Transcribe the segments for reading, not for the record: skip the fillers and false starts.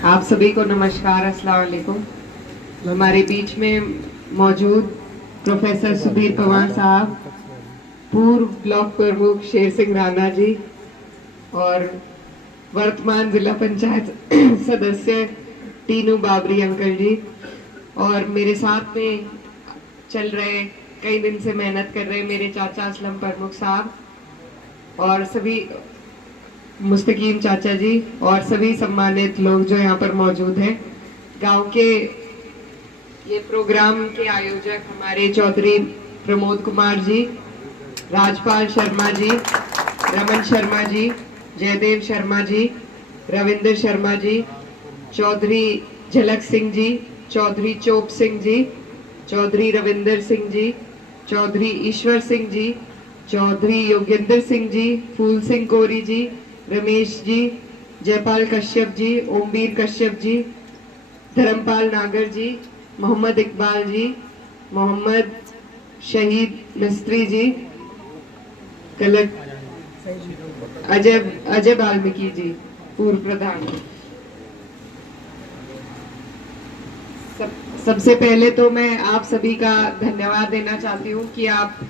आप सभी को नमस्कार, अस्सलाम वालेकुम। हमारे बीच में मौजूद प्रोफेसर सुधीर पवार साहब, पूर्व ब्लॉक प्रमुख शेर सिंह राणा जी और वर्तमान जिला पंचायत सदस्य टीनू बाबरी अंकल जी, और मेरे साथ में चल रहे, कई दिन से मेहनत कर रहे मेरे चाचा असलम प्रमुख साहब और सभी मुस्तकीम चाचा जी और सभी सम्मानित लोग जो यहाँ पर मौजूद हैं। गांव के ये प्रोग्राम के आयोजक हमारे चौधरी प्रमोद कुमार जी, राजपाल शर्मा जी, रमन शर्मा जी, जयदेव शर्मा जी, रविंद्र शर्मा जी, चौधरी झलक सिंह जी, चौधरी चोप सिंह जी, चौधरी रविंदर सिंह जी, चौधरी ईश्वर सिंह जी, चौधरी योगेंद्र सिंह जी, फूल सिंह कोरी जी, रमेश जी, जयपाल कश्यप जी, ओमवीर कश्यप जी, धर्मपाल नागर जी, मोहम्मद इकबाल जी, मोहम्मद शहीद मिस्त्री जी, अजय वाल्मीकि जी, पूर्व प्रधान। सबसे पहले तो मैं आप सभी का धन्यवाद देना चाहती हूँ कि आप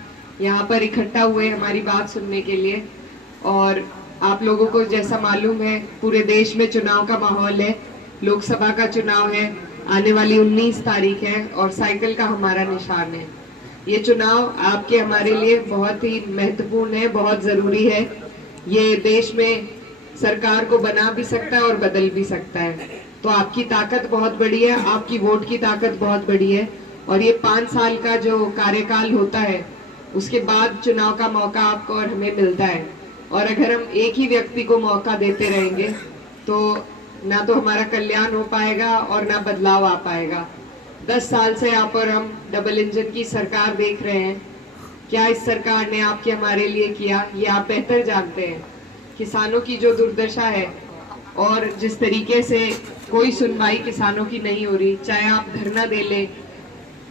यहाँ पर इकट्ठा हुए हमारी बात सुनने के लिए। और आप लोगों को जैसा मालूम है, पूरे देश में चुनाव का माहौल है, लोकसभा का चुनाव है, आने वाली 19 तारीख है और साइकिल का हमारा निशान है। ये चुनाव आपके हमारे लिए बहुत ही महत्वपूर्ण है, बहुत जरूरी है। ये देश में सरकार को बना भी सकता है और बदल भी सकता है। तो आपकी ताकत बहुत बड़ी है, आपकी वोट की ताकत बहुत बड़ी है। और ये 5 साल का जो कार्यकाल होता है, उसके बाद चुनाव का मौका आपको और हमें मिलता है। और अगर हम एक ही व्यक्ति को मौका देते रहेंगे तो ना तो हमारा कल्याण हो पाएगा और ना बदलाव आ पाएगा। 10 साल से यहाँ पर हम डबल इंजन की सरकार देख रहे हैं। क्या इस सरकार ने आपके हमारे लिए किया, ये आप बेहतर जानते हैं। किसानों की जो दुर्दशा है और जिस तरीके से कोई सुनवाई किसानों की नहीं हो रही, चाहे आप धरना दे ले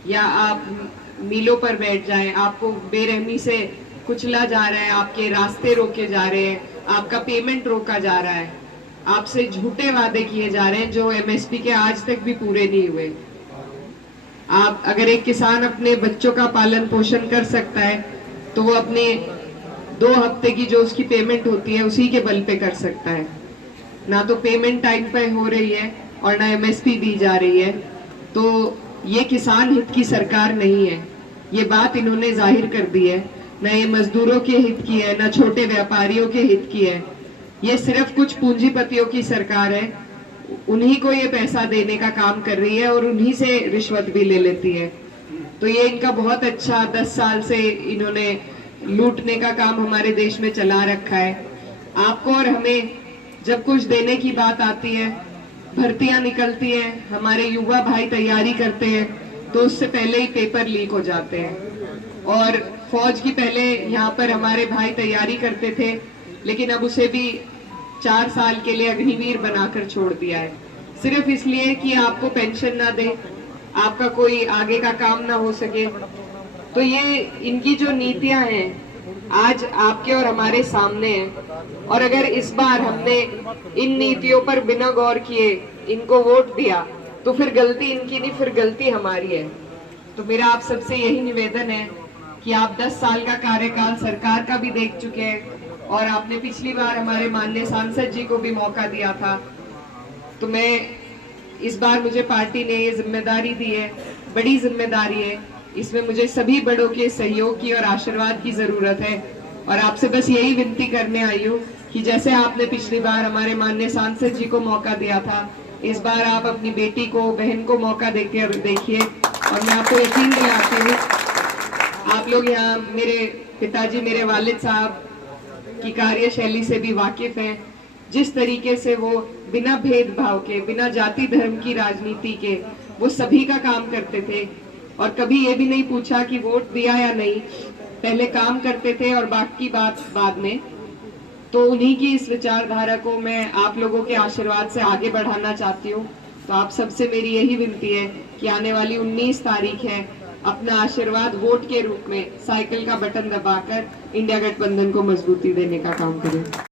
या आप मीलों पर बैठ जाएं, आपको बेरहमी से कुचला जा रहा है, आपके रास्ते रोके जा रहे हैं, आपका पेमेंट रोका जा रहा है, आपसे झूठे वादे किए जा रहे हैं जो एमएसपी के आज तक भी पूरे नहीं हुए। आप अगर एक किसान अपने बच्चों का पालन पोषण कर सकता है तो वो अपने 2 हफ्ते की जो उसकी पेमेंट होती है उसी के बल पे कर सकता है। ना तो पेमेंट टाइम पे हो रही है और ना एमएसपी दी जा रही है। तो ये किसान हित की सरकार नहीं है, ये बात इन्होंने जाहिर कर दी है। न ये मजदूरों के हित की है, न छोटे व्यापारियों के हित की है। ये सिर्फ कुछ पूंजीपतियों की सरकार है, उन्हीं को ये पैसा देने का काम कर रही है और उन्हीं से रिश्वत भी ले लेती है। तो ये इनका बहुत अच्छा 10 साल से इन्होंने लूटने का काम हमारे देश में चला रखा है। आपको और हमें जब कुछ देने की बात आती है, भर्तियां निकलती हैं, हमारे युवा भाई तैयारी करते हैं, तो उससे पहले ही पेपर लीक हो जाते हैं। और फौज की पहले यहाँ पर हमारे भाई तैयारी करते थे, लेकिन अब उसे भी 4 साल के लिए अग्निवीर बनाकर छोड़ दिया है, सिर्फ इसलिए कि आपको पेंशन ना दे, आपका कोई आगे का काम ना हो सके। तो ये इनकी जो नीतियां हैं आज आपके और हमारे सामने हैं। और अगर इस बार हमने इन नीतियों पर बिना गौर किए इनको वोट दिया तो फिर गलती इनकी नहीं, फिर गलती हमारी है। तो मेरा आप सबसे यही निवेदन है कि आप 10 साल का कार्यकाल सरकार का भी देख चुके हैं और आपने पिछली बार हमारे माननीय सांसद जी को भी मौका दिया था। तो मैं इस बार, मुझे पार्टी ने ये जिम्मेदारी दी है, बड़ी जिम्मेदारी है, इसमें मुझे सभी बड़ों के सहयोग की और आशीर्वाद की जरूरत है। और आपसे बस यही विनती करने आई हूँ कि जैसे आपने पिछली बार हमारे माननीय सांसद जी को मौका दिया था, इस बार आप अपनी बेटी को, बहन को मौका देकर देखिए। और मैं आपको यकीन दिलाती हूँ, आप लोग यहाँ मेरे पिताजी, मेरे वालिद साहब की कार्यशैली से भी वाकिफ हैं। जिस तरीके से वो बिना भेदभाव के, बिना जाति धर्म की राजनीति के वो सभी का काम करते थे और कभी ये भी नहीं पूछा कि वोट दिया या नहीं, पहले काम करते थे और बाकी बात बाद में। तो उन्हीं की इस विचारधारा को मैं आप लोगों के आशीर्वाद से आगे बढ़ाना चाहती हूँ। तो आप सबसे मेरी यही विनती है कि आने वाली 19 तारीख है, अपना आशीर्वाद वोट के रूप में साइकिल का बटन दबाकर इंडिया गठबंधन को मजबूती देने का काम करें।